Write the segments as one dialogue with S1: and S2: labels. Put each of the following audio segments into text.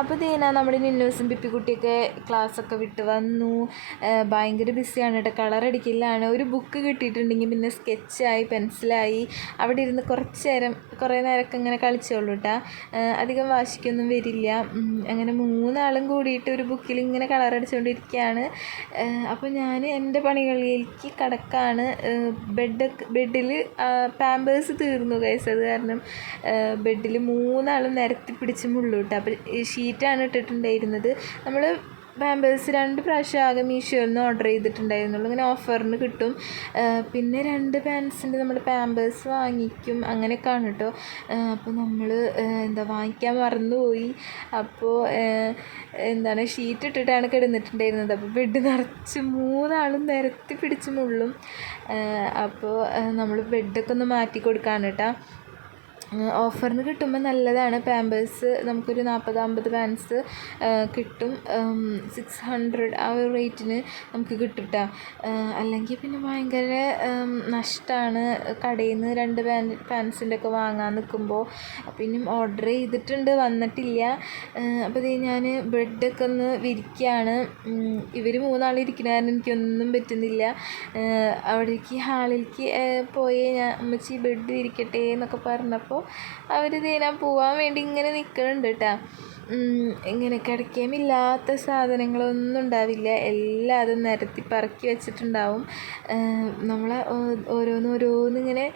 S1: അപ്പോൾ ദീന നമ്മുടെ നിന്നൂസും പിപ്പിക്കുട്ടിയൊക്കെ ക്ലാസ്സൊക്കെ വിട്ട് വന്നു. ഭയങ്കര ബിസിയാണ് കേട്ടോ. കളർ അടിക്കലാണ്. ഒരു ബുക്ക് കിട്ടിയിട്ടുണ്ടെങ്കിൽ പിന്നെ സ്കെച്ചായി പെൻസിലായി. അവിടെ ഇരുന്ന് കുറച്ച് നേരം കുറേ നേരമൊക്കെ ഇങ്ങനെ കളിച്ചോളൂ കേട്ടോ. അധികം വാശിക്കൊന്നും വരില്ല. അങ്ങനെ മൂന്നാളും കൂടിയിട്ട് ഒരു ബുക്കിൽ ഇങ്ങനെ കളർ അടിച്ചുകൊണ്ടിരിക്കുകയാണ്. അപ്പോൾ ഞാൻ എന്റെ പണികളിലേക്ക് കടക്കാണ്. ബെഡ് ബെഡിൽ പാമ്പേഴ്സ് തീർന്നു കൈസ് അത് കാരണം ബെഡിൽ മൂന്നാളും നിരത്തി പിടിച്ച് മുള്ളു കേട്ടോ. അപ്പോൾ ഷീറ്റാണ് ഇട്ടിട്ടുണ്ടായിരുന്നത്. നമ്മൾ പാമ്പേഴ്സ് രണ്ട് പ്രാവശ്യം ആകെ മീഷോയിൽ നിന്ന് ഓർഡർ ചെയ്തിട്ടുണ്ടായിരുന്നുള്ളൂ. ഇങ്ങനെ ഓഫറിന് കിട്ടും. പിന്നെ രണ്ട് പാൻസിന്റെ നമ്മൾ പാമ്പേഴ്സ് വാങ്ങിക്കും. അങ്ങനെയൊക്കെയാണ് കേട്ടോ അപ്പോൾ നമ്മൾ എന്താ വാങ്ങിക്കാൻ മറന്നുപോയി. അപ്പോൾ എന്താണ് ഷീറ്റ് ഇട്ടിട്ടാണ് കിടന്നിട്ടുണ്ടായിരുന്നത്. അപ്പോൾ ബെഡ് നിറച്ച് മൂന്നാളും നിരത്തി പിടിച്ച് മുള്ളും. അപ്പോൾ നമ്മൾ ബെഡൊക്കെ ഒന്ന് മാറ്റി കൊടുക്കാണ് കേട്ടോ ഓഫറിന് കിട്ടുമ്പോൾ നല്ലതാണ്. പാമ്പേഴ്സ് നമുക്കൊരു നാൽപ്പത് അമ്പത് പാൻസ് കിട്ടും. സിക്സ് ഹൺഡ്രഡ് ആ ഒരു റേറ്റിന് നമുക്ക് കിട്ടും ട്ടോ അല്ലെങ്കിൽ പിന്നെ ഭയങ്കര നഷ്ടമാണ് കടയിൽ നിന്ന് രണ്ട് പാൻ പാൻസിന്റെ ഒക്കെ വാങ്ങാൻ നിൽക്കുമ്പോൾ പിന്നെ ഓർഡർ ചെയ്തിട്ടുണ്ട് വന്നിട്ടില്ല. അപ്പോൾ ഇത് ഞാൻ ബ്രെഡൊക്കെ ഒന്ന് വിരിക്കുകയാണ് ഇവർ മൂന്നാൾ ഇരിക്കുന്ന കാരണം എനിക്കൊന്നും പറ്റുന്നില്ല. അവിടേക്ക് ഹാളിലേക്ക് പോയി ഞാൻ അമ്മച്ചി ബെഡ് ഇരിക്കട്ടെ എന്നൊക്കെ പറഞ്ഞപ്പോൾ അവർ ഞാൻ പോവാൻ വേണ്ടി ഇങ്ങനെ നിൽക്കുന്നുണ്ട് കേട്ടോ ഇങ്ങനെ കിടക്കേമില്ലാത്ത സാധനങ്ങളൊന്നും ഉണ്ടാവില്ല. എല്ലാം അതും നിരത്തി പറക്കി വെച്ചിട്ടുണ്ടാവും. നമ്മൾ ഓരോന്ന് ഓരോന്ന് ഇങ്ങനെ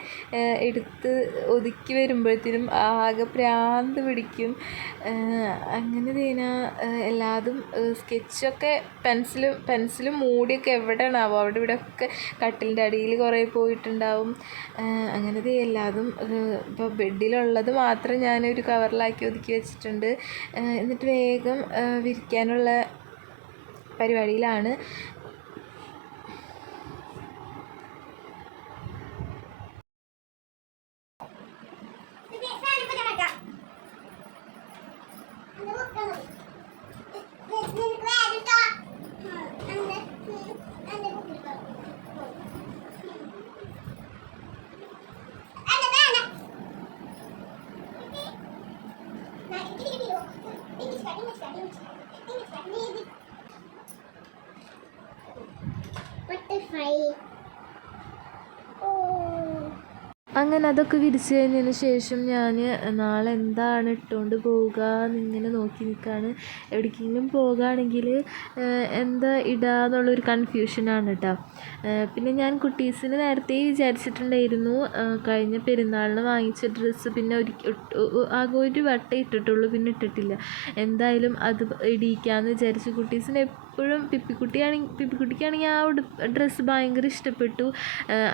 S1: എടുത്ത് ഒതുക്കി വരുമ്പോഴത്തേനും ആകെ പ്രാന്ത് പിടിക്കും. അങ്ങനെ തേന എല്ലാതും സ്കെച്ചൊക്കെ പെൻസിൽ പെൻസിൽ മൂടിയൊക്കെ എവിടെയാണാവോ അവിടെ ഇവിടെ ഒക്കെ കട്ടിലിന്റെ അടിയിൽ കുറേ പോയിട്ടുണ്ടാവും. അങ്ങനെ എല്ലാതും ഇപ്പോൾ ബെഡിലുള്ളത് മാത്രം ഞാനൊരു കവറിലാക്കി ഒതുക്കി വെച്ചിട്ടുണ്ട്. എന്നിട്ട് വേഗം വിരിക്കാനുള്ള പരിപാടിയിലാണ്. അങ്ങനെ അതൊക്കെ വിരിച്ചു കഴിഞ്ഞതിന് ശേഷം ഞാൻ നാളെ എന്താണ് ഇട്ടുകൊണ്ട് പോവുക? എന്നിങ്ങനെ നോക്കി നിൽക്കുകയാണ് എവിടേക്കെങ്കിലും പോകുകയാണെങ്കിൽ എന്താ ഇടുക എന്നുള്ളൊരു കൺഫ്യൂഷനാണ് കേട്ടോ പിന്നെ ഞാൻ കുട്ടീസിന് നേരത്തെ വിചാരിച്ചിട്ടുണ്ടായിരുന്നു കഴിഞ്ഞ പെരുന്നാളിന് വാങ്ങിച്ച ഡ്രസ്സ് പിന്നെ ഒരു ആകെ ഒരു വട്ടം ഇട്ടിട്ടുള്ളൂ പിന്നെ ഇട്ടിട്ടില്ല. എന്തായാലും അത് ഇടിയിക്കാമെന്ന് വിചാരിച്ചു കുട്ടീസിന് എപ്പോഴും പിപ്പിക്കുട്ടിയാണെങ്കിൽ പിപ്പിക്കുട്ടിക്കാണെങ്കിൽ ആ ഡ്രസ്സ് ഭയങ്കര ഇഷ്ടപ്പെട്ടു.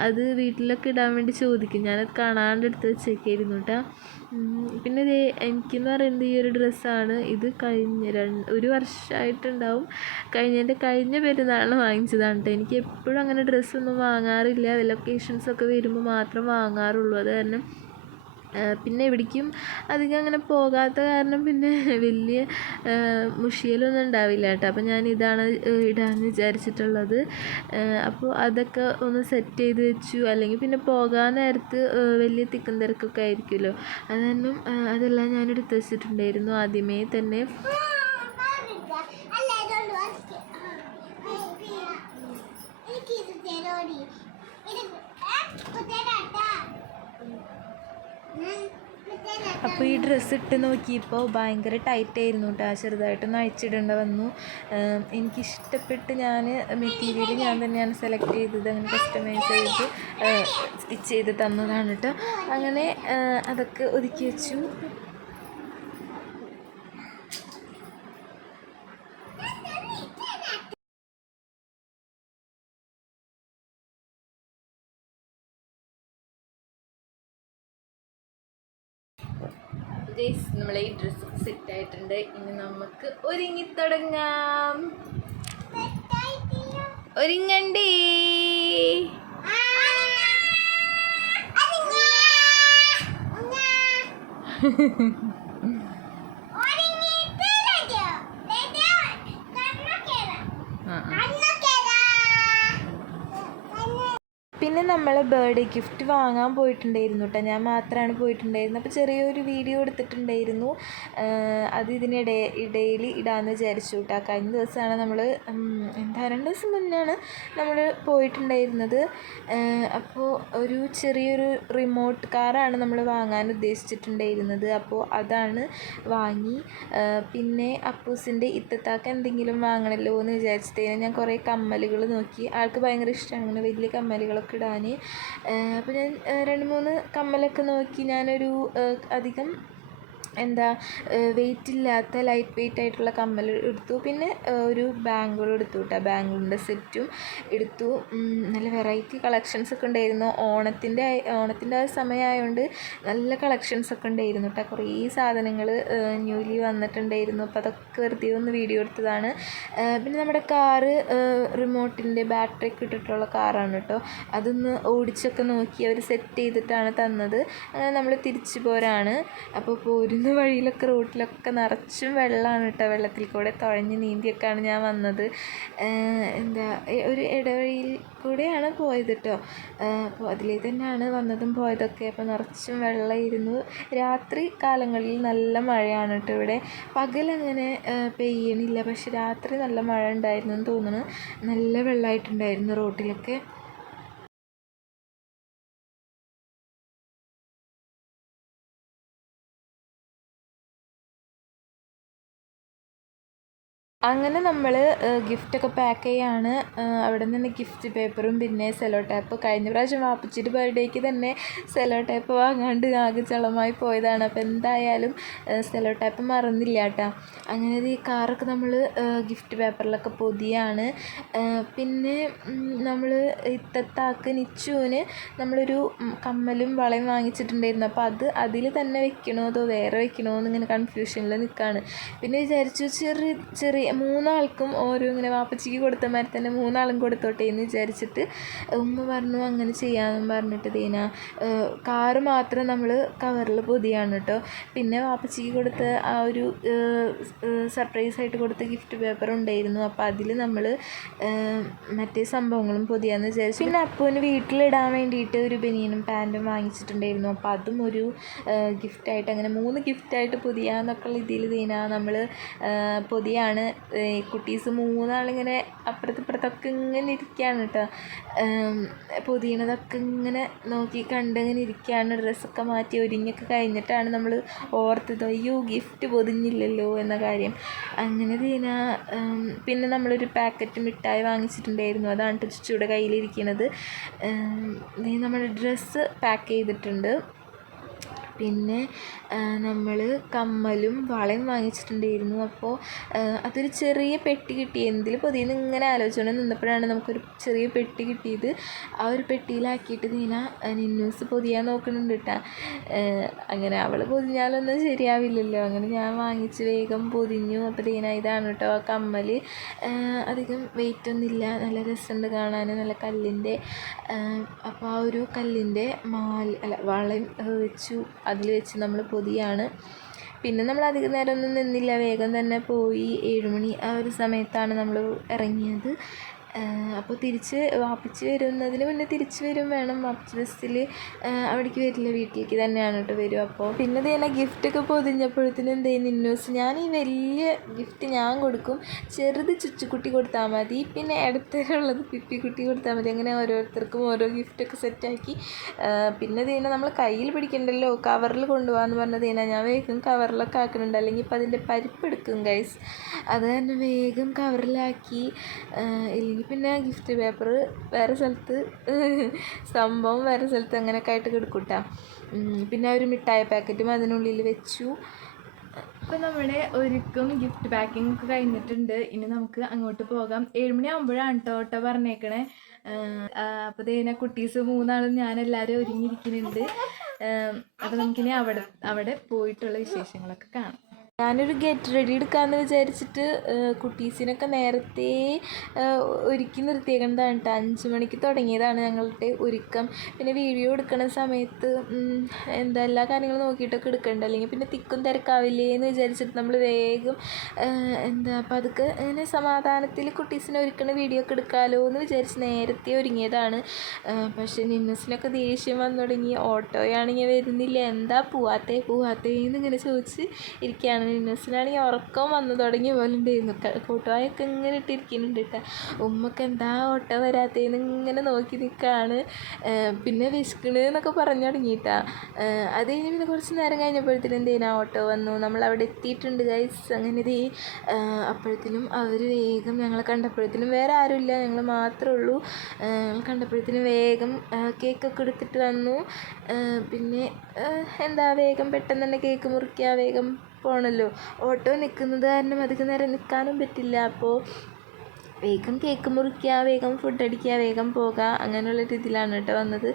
S1: അത് വീട്ടിലൊക്കെ ഇടാൻ വേണ്ടി ചോദിക്കും. ഞാനത് കാണാണ്ട് എടുത്ത് വെച്ചേക്കായിരുന്നു കേട്ടോ പിന്നെ ദേ എനിക്കെന്ന് പറയുന്നത് ഈ ഒരു ഡ്രസ്സാണ്. ഇത് കഴിഞ്ഞ രണ്ട് ഒരു വർഷമായിട്ടുണ്ടാവും കഴിഞ്ഞതിന്റെ കഴിഞ്ഞ പെരുന്നാളിന് വാങ്ങിച്ചതാണ് കേട്ടോ എനിക്ക് എപ്പോഴും അങ്ങനെ ഡ്രസ്സൊന്നും വാങ്ങാറില്ല. ഒക്കെ വരുമ്പോൾ മാത്രം വാങ്ങാറുള്ളൂ. അത് കാരണം പിന്നെ എവിടേക്കും അധികം അങ്ങനെ പോകാത്ത കാരണം പിന്നെ വലിയ മുഷിയലൊന്നും ഉണ്ടാവില്ല കേട്ടോ. അപ്പോൾ ഞാൻ ഇതാണ് ഇടാമെന്ന് വിചാരിച്ചിട്ടുള്ളത്. അപ്പോൾ അതൊക്കെ ഒന്ന് സെറ്റ് ചെയ്ത് വെച്ചു. അല്ലെങ്കിൽ പിന്നെ പോകാൻ നേരത്ത് വലിയ തിക്കും തിരക്കൊക്കെ ആയിരിക്കുമല്ലോ. അത് അതെല്ലാം ഞാൻ എടുത്ത് വെച്ചിട്ടുണ്ടായിരുന്നു. ആദ്യമേ തന്നെ
S2: അല്ല ഇതുകൊണ്ട് വായിക്ക്. ആ, എനിക്ക് ഇത് തരോടി ഇത് കുത്തേരാട്ടാ
S1: അപ്പോൾ ഈ ഡ്രസ്സ് ഇട്ട് നോക്കിയപ്പോൾ ഭയങ്കര ടൈറ്റ് ആയിരുന്നു കേട്ടോ ചെറുതായിട്ടൊന്ന് അഴിച്ചിടേണ്ട വന്നു. എനിക്കിഷ്ടപ്പെട്ട് ഞാൻ മെറ്റീരിയൽ ഞാൻ തന്നെയാണ് സെലക്ട് ചെയ്തത്. അങ്ങനെ കസ്റ്റമൈസ് ചെയ്ത് സ്റ്റിച്ച് ചെയ്ത് തന്നതാണ് കേട്ടോ അങ്ങനെ അതൊക്കെ ഒതുക്കി വെച്ചു. ഗൈസ് നമ്മളെ ഈ ഡ്രസ്സ് സെറ്റ് ആയിട്ടുണ്ട് ഇനി നമുക്ക് ഒരുങ്ങി തുടങ്ങാം ഒരുങ്ങണ്ടേ. പിന്നെ നമ്മൾ ബേർഡേ ഗിഫ്റ്റ് വാങ്ങാൻ പോയിട്ടുണ്ടായിരുന്നു കേട്ടോ. ഞാൻ മാത്രമാണ് പോയിട്ടുണ്ടായിരുന്നത്. അപ്പോൾ ചെറിയൊരു വീഡിയോ എടുത്തിട്ടുണ്ടായിരുന്നു. അത് ഇതിനിടെ ഇടയിൽ ഇടാമെന്ന് വിചാരിച്ചു കേട്ടോ കഴിഞ്ഞ ദിവസമാണ് നമ്മൾ എന്താ രണ്ട് ദിവസം മുന്നാണ് നമ്മൾ പോയിട്ടുണ്ടായിരുന്നത്. അപ്പോൾ ഒരു ചെറിയൊരു റിമോട്ട് കാറാണ് നമ്മൾ വാങ്ങാൻ ഉദ്ദേശിച്ചിട്ടുണ്ടായിരുന്നത്. അപ്പോൾ അതാണ് വാങ്ങി. പിന്നെ അപ്പൂസിന്റെ ഇത്തത്താക്ക് എന്തെങ്കിലും വാങ്ങണല്ലോ എന്ന് വിചാരിച്ചിട്ട് ഞാൻ കുറേ കമ്മലുകൾ നോക്കി. ആൾക്ക് ഭയങ്കര ഇഷ്ടമാണ് അങ്ങനെ വലിയ കമ്മലുകളൊക്കെ ഇടാൻ അപ്പോൾ ഞാൻ രണ്ട് മൂന്ന് കമ്മലൊക്കെ നോക്കി ഞാനൊരു അധികം എന്താ വെയിറ്റ് ഇല്ലാത്ത ലൈറ്റ് വെയിറ്റ് ആയിട്ടുള്ള കമ്മൽ എടുത്തു. പിന്നെ ഒരു ബാംഗിൾ എടുത്തു കേട്ടോ ബാംഗിളിന്റെ സെറ്റും എടുത്തു. നല്ല വെറൈറ്റി കളക്ഷൻസ് ഒക്കെ ഉണ്ടായിരുന്നു. ഓണത്തിന്റെ ഓണത്തിന്റെ ആ സമയമായതുകൊണ്ട് നല്ല കളക്ഷൻസ് ഒക്കെ ഉണ്ടായിരുന്നു കേട്ടോ കുറേ സാധനങ്ങൾ ന്യൂലി വന്നിട്ടുണ്ടായിരുന്നു. അപ്പോൾ അതൊക്കെ വെറുതെ ഒന്ന് വീഡിയോ എടുത്തതാണ്. പിന്നെ നമ്മുടെ കാറ് റിമോട്ടിന്റെ ബാറ്ററി ഒക്കെ ഇട്ടിട്ടുള്ള കാറാണ് കേട്ടോ അതൊന്ന് ഓടിച്ചൊക്കെ നോക്കി അവർ സെറ്റ് ചെയ്തിട്ടാണ് തന്നത്. അങ്ങനെ നമ്മൾ തിരിച്ചു പോരാണ്. അപ്പോൾ പോരുന്ന വഴിയിലൊക്കെ റോട്ടിലൊക്കെ നിറച്ചും വെള്ളമാണ് കേട്ടോ വെള്ളത്തിൽ കൂടെ തുഴഞ്ഞ് നീന്തിയൊക്കെയാണ് ഞാൻ വന്നത്. എന്താ ഒരു ഇടവഴിയിൽ കൂടെയാണ് പോയത് കേട്ടോ. അപ്പോൾ അതിലേ തന്നെയാണ് വന്നതും പോയതൊക്കെ. അപ്പോൾ നിറച്ചും വെള്ളമായിരുന്നു. രാത്രി കാലങ്ങളിൽ നല്ല മഴയാണ് കേട്ടോ ഇവിടെ. പകലങ്ങനെ പെയ്യണില്ല. പക്ഷെ രാത്രി നല്ല മഴ ഉണ്ടായിരുന്നു എന്ന് തോന്നുന്നു. നല്ല വെള്ളമായിട്ടുണ്ടായിരുന്നു റോട്ടിലൊക്കെ. അങ്ങനെ നമ്മൾ ഗിഫ്റ്റൊക്കെ പാക്ക് ചെയ്യാണ്. അവിടെ നിന്ന് ഗിഫ്റ്റ് പേപ്പറും പിന്നെ സെലോ ടാപ്പ് കഴിഞ്ഞ പ്രാവശ്യം വാപ്പച്ചിട്ട് ബർത്ത്ഡേക്ക് തന്നെ സെലോ ടാപ്പ് വാങ്ങാണ്ട് ആകെ ചളമായി പോയതാണ്. അപ്പോൾ എന്തായാലും സെലോ ടാപ്പ് മറന്നില്ല കേട്ടോ അങ്ങനെ ഈ കാറൊക്കെ നമ്മൾ ഗിഫ്റ്റ് പേപ്പറിലൊക്കെ പൊതിയാണ്. പിന്നെ നമ്മൾ ഇത്തത്താക്ക് നിച്ചുവിന് നമ്മളൊരു കമ്മലും വളയും വാങ്ങിച്ചിട്ടുണ്ടായിരുന്നു. അപ്പോൾ അത് അതിൽ തന്നെ വെക്കണോ അതോ വേറെ വെക്കണോ എന്നിങ്ങനെ കൺഫ്യൂഷനിൽ നിൽക്കുകയാണ് പിന്നെ വിചാരിച്ചു ചെറിയ ചെറിയ മൂന്നാൾക്കും ഓരോ ഇങ്ങനെ വാപ്പച്ചിക്ക് കൊടുത്ത മാതിരി തന്നെ മൂന്നാളും കൊടുത്തോട്ടെ എന്ന് വിചാരിച്ചിട്ട് ഉമ്മ പറഞ്ഞു അങ്ങനെ ചെയ്യാമെന്ന് പറഞ്ഞിട്ട് ദീന. കാറ് മാത്രം നമ്മൾ കവറിൽ പൊതിയാണ് കേട്ടോ പിന്നെ വാപ്പച്ചിക്ക് കൊടുത്ത ആ ഒരു സർപ്രൈസ് ആയിട്ട് കൊടുത്ത ഗിഫ്റ്റ് പേപ്പർ ഉണ്ടായിരുന്നു. അപ്പോൾ അതിൽ നമ്മൾ മറ്റേ സംഭവങ്ങളും പൊതിയാന്ന് വിചാരിച്ചു. പിന്നെ അപ്പുവിന് വീട്ടിലിടാൻ വേണ്ടിയിട്ട് ഒരു ബനിയനും പാന്റും വാങ്ങിച്ചിട്ടുണ്ടായിരുന്നു. അപ്പോൾ അതും ഒരു ഗിഫ്റ്റായിട്ട് അങ്ങനെ മൂന്ന് ഗിഫ്റ്റായിട്ട് പൊതിയാന്നൊക്കെയുള്ള ഇതിൽ ദീന നമ്മൾ പൊതിയാണ് കുട്ടീസ് മൂന്നാളിങ്ങനെ അപ്പുറത്തും ഇപ്പുറത്തൊക്കെ ഇങ്ങനെ ഇരിക്കുകയാണ് കേട്ടോ പൊതിയണതൊക്കെ ഇങ്ങനെ നോക്കി കണ്ടിങ്ങനെ ഇരിക്കുകയാണ് ഡ്രസ്സൊക്കെ മാറ്റി ഒരുങ്ങിയൊക്കെ കഴിഞ്ഞിട്ടാണ് നമ്മൾ ഓർത്തത് അയ്യോ ഗിഫ്റ്റ് പൊതിഞ്ഞില്ലല്ലോ എന്ന കാര്യം. അങ്ങനെ തീന പിന്നെ നമ്മളൊരു പാക്കറ്റ് മിഠായി വാങ്ങിച്ചിട്ടുണ്ടായിരുന്നു. അതാണ് ചുച്ചൂടെ കയ്യിലിരിക്കുന്നത് നമ്മൾ ഡ്രസ്സ് പാക്ക് ചെയ്തിട്ടുണ്ട്. പിന്നെ നമ്മൾ കമ്മലും വളയും വാങ്ങിച്ചിട്ടുണ്ടായിരുന്നു. അപ്പോൾ അതൊരു ചെറിയ പെട്ടി കിട്ടി. എന്തിൽ പൊതിയെന്ന് ഇങ്ങനെ ആലോചിച്ചുകൊണ്ട് നിന്നപ്പോഴാണ് നമുക്കൊരു ചെറിയ പെട്ടി കിട്ടിയത്. ആ ഒരു പെട്ടിയിലാക്കിയിട്ട് നീന നിന്നൂസ് പൊതിയാൻ നോക്കുന്നുണ്ട് കേട്ടാ അങ്ങനെ അവൾ പൊതിഞ്ഞാലൊന്നും ശരിയാവില്ലല്ലോ. അങ്ങനെ ഞാൻ വാങ്ങിച്ച് വേഗം പൊതിഞ്ഞു. അപ്പോൾ ദീന ഇതാണ് കേട്ടോ ആ കമ്മൽ അധികം വെയിറ്റ് ഒന്നുമില്ല നല്ല രസമുണ്ട് കാണാൻ നല്ല കല്ലിന്റെ അപ്പോൾ ആ ഒരു കല്ലിന്റെ മാൽ അല്ല വളയും വെച്ചു. അതിൽ വെച്ച് നമ്മൾ പൊതിയാണ്. പിന്നെ നമ്മൾ അധിക നേരമൊന്നും നിന്നില്ല. വേഗം തന്നെ പോയി. ഏഴുമണി ആ ഒരു സമയത്താണ് നമ്മൾ ഇറങ്ങിയത്. അപ്പോൾ തിരിച്ച് വാപ്പിച്ച് വരുന്നതിന് മുന്നേ തിരിച്ച് വരും വേണം. വാപ്പിച്ച് ബസ്സിൽ അവിടേക്ക് വരില്ല വീട്ടിലേക്ക് തന്നെയാണ് കേട്ടോ വരും അപ്പോൾ പിന്നെ ഇതേ ഗിഫ്റ്റൊക്കെ പൊതിഞ്ഞപ്പോഴത്തേനും എന്തേ നിന്നൂസ് ഞാൻ ഈ വലിയ ഗിഫ്റ്റ് ഞാൻ കൊടുക്കും. ചെറുത് ചുച്ചുക്കുട്ടി കൊടുത്താൽ മതി പിന്നെ ഇടത്തരമുള്ളത് പിപ്പിക്കുട്ടി കൊടുത്താൽ മതി. അങ്ങനെ ഓരോരുത്തർക്കും ഓരോ ഗിഫ്റ്റൊക്കെ സെറ്റാക്കി പിന്നെ ദീന നമ്മൾ കയ്യിൽ പിടിക്കണ്ടല്ലോ കവറിൽ കൊണ്ടുപോകാമെന്ന് പറഞ്ഞത് ദീന ഞാൻ വേഗം കവറിലൊക്കെ ആക്കുന്നുണ്ട് അല്ലെങ്കിൽ ഇപ്പം അതിന്റെ പരിപ്പ് എടുക്കും ഗൈസ് അത് തന്നെ വേഗം കവറിലാക്കി ഇല്ലെങ്കിൽ പിന്നെ ഗിഫ്റ്റ് പേപ്പർ വേറെ സ്ഥലത്ത് സംഭവം വേറെ സ്ഥലത്ത് അങ്ങനെയൊക്കെ ആയിട്ട് കിടക്കൂട്ടാ പിന്നെ ഒരു മിഠായി പാക്കറ്റും അതിനുള്ളിൽ വെച്ചു. അപ്പോൾ നമ്മുടെ ഒരുക്കും ഗിഫ്റ്റ് പാക്കിംഗ് ഒക്കെ കഴിഞ്ഞിട്ടുണ്ട്. ഇനി നമുക്ക് അങ്ങോട്ട് പോകാം. ഏഴുമണി ആകുമ്പോഴാണ് കേട്ടോ ഓട്ടോ പറഞ്ഞേക്കണേ. അപ്പോൾ തേനെ കുട്ടീസ് മൂന്നാളും ഞാനെല്ലാവരും ഒരുങ്ങിയിരിക്കുന്നുണ്ട്. അപ്പോൾ നമുക്കിനി അവിടെ അവിടെ പോയിട്ടുള്ള വിശേഷങ്ങളൊക്കെ കാണാം. ഞാനൊരു ഗെറ്റ് റെഡി എടുക്കാമെന്ന് വിചാരിച്ചിട്ട് കുട്ടീസിനൊക്കെ നേരത്തെ ഒരുക്കി നിർത്തിയേക്കുന്നതാണ് കേട്ടോ അഞ്ച് മണിക്ക് തുടങ്ങിയതാണ് ഞങ്ങളുടെ ഒരുക്കം. പിന്നെ വീഡിയോ എടുക്കുന്ന സമയത്ത് എന്താ എല്ലാ കാര്യങ്ങളും നോക്കിയിട്ടൊക്കെ എടുക്കണ്ട. അല്ലെങ്കിൽ പിന്നെ തിക്കും തിരക്കാവില്ലേ എന്ന് വിചാരിച്ചിട്ട് നമ്മൾ വേഗം എന്താ അപ്പം അതൊക്കെ ഇങ്ങനെ സമാധാനത്തിൽ കുട്ടീസിനെ ഒരുക്കണ വീഡിയോ ഒക്കെ എടുക്കാമല്ലോ എന്ന് വിചാരിച്ച് നേരത്തെ ഒരുങ്ങിയതാണ്. പക്ഷേ നിന്നസിനൊക്കെ ദേഷ്യം വന്നു തുടങ്ങി. ഓട്ടോയാണെങ്കിൽ വരുന്നില്ല. എന്താ പോവാത്തേ പോവാത്തേ എന്നിങ്ങനെ ചോദിച്ച് ഇരിക്കുകയാണ് നിന്നസിനാണെങ്കിൽ ഉറക്കം വന്നു തുടങ്ങിയ പോലെ ഉണ്ടായിരുന്നു കൂട്ടുവായൊക്കെ ഇങ്ങനെ ഇട്ടിരിക്കുന്നുണ്ട് കേട്ടോ ഉമ്മക്ക് എന്താ ഓട്ട വരാത്തേന്ന് ഇങ്ങനെ നോക്കി നിൽക്കുകയാണ് പിന്നെ വിശക്കണ് പറഞ്ഞു തുടങ്ങിയിട്ടാ. അത് കഴിഞ്ഞ് പിന്നെ കുറച്ച് നേരം കഴിഞ്ഞപ്പോഴത്തേനും എന്തേനാ ഓട്ടോ വന്നു. നമ്മൾ അവിടെ എത്തിയിട്ടുണ്ട് ഗൈസ് അങ്ങനെ ഇതേ അപ്പോഴത്തേനും അവർ വേഗം ഞങ്ങളെ കണ്ടപ്പോഴത്തേനും വേറെ ആരുമില്ല. ഞങ്ങൾ മാത്രമേ ഉള്ളൂ. കണ്ടപ്പോഴത്തേനും വേഗം കേക്കൊക്കെ എടുത്തിട്ട് വന്നു. പിന്നെ എന്താ വേഗം പെട്ടെന്ന് തന്നെ കേക്ക് മുറിക്കുക വേഗം പോകണമല്ലോ ഓട്ടോ നിൽക്കുന്നത് കാരണം അധികം നേരം നിൽക്കാനും പറ്റില്ല. അപ്പോൾ വേഗം കേക്ക് മുറിക്കുക വേഗം ഫുഡ് അടിക്കുക വേഗം പോകുക അങ്ങനെയുള്ള രീതിയിലാണ് കേട്ടോ വന്നത്.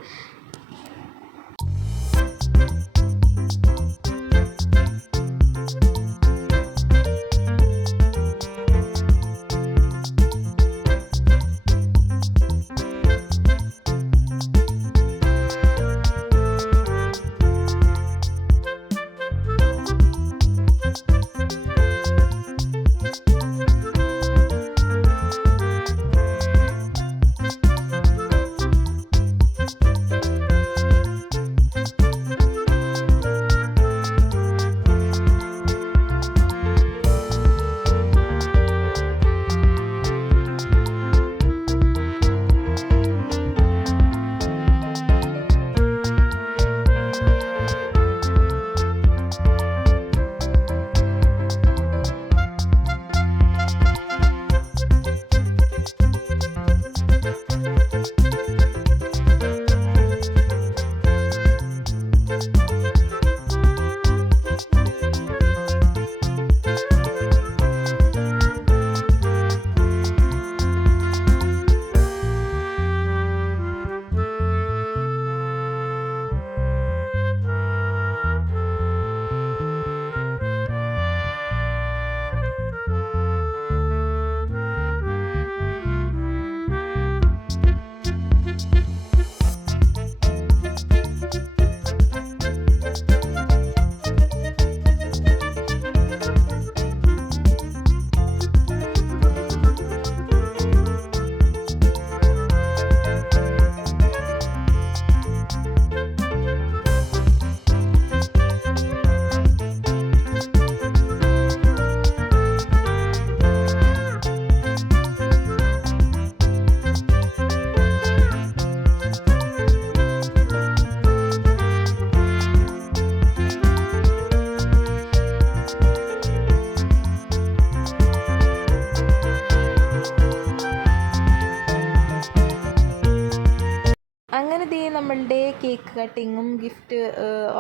S1: കേക്ക് കട്ടിങ്ങും ഗിഫ്റ്റ്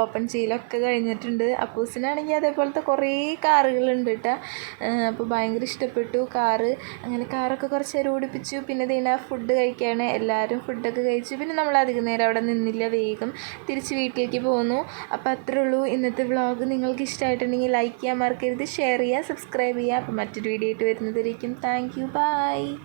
S1: ഓപ്പൺ ചെയ്യലൊക്കെ കഴിഞ്ഞിട്ടുണ്ട്. അപ്പൂസിനാണെങ്കിൽ അതേപോലത്തെ കുറേ കാറുകളുണ്ട് കേട്ടോ. അപ്പോൾ ഭയങ്കര ഇഷ്ടപ്പെട്ടു കാറ്. അങ്ങനെ കാറൊക്കെ കുറച്ച് നേരം ഓടിപ്പിച്ചു. പിന്നെ ഇതിനെ ഫുഡ് കഴിക്കുകയാണ് എല്ലാവരും ഫുഡൊക്കെ കഴിച്ചു. പിന്നെ നമ്മൾ അധികം നേരം അവിടെ നിന്നില്ല. വേഗം തിരിച്ച് വീട്ടിലേക്ക് പോന്നു. അപ്പോൾ അത്രേ ഉള്ളൂ. ഇന്നത്തെ വ്ളോഗ് നിങ്ങൾക്ക് ഇഷ്ടമായിട്ടുണ്ടെങ്കിൽ ലൈക്ക് ചെയ്യാൻ മറക്കരുത് ഷെയർ ചെയ്യുക സബ്സ്ക്രൈബ് ചെയ്യുക അപ്പോൾ മറ്റൊരു വീഡിയോ ആയിട്ട് വരുന്നതായിരിക്കും. Thank you by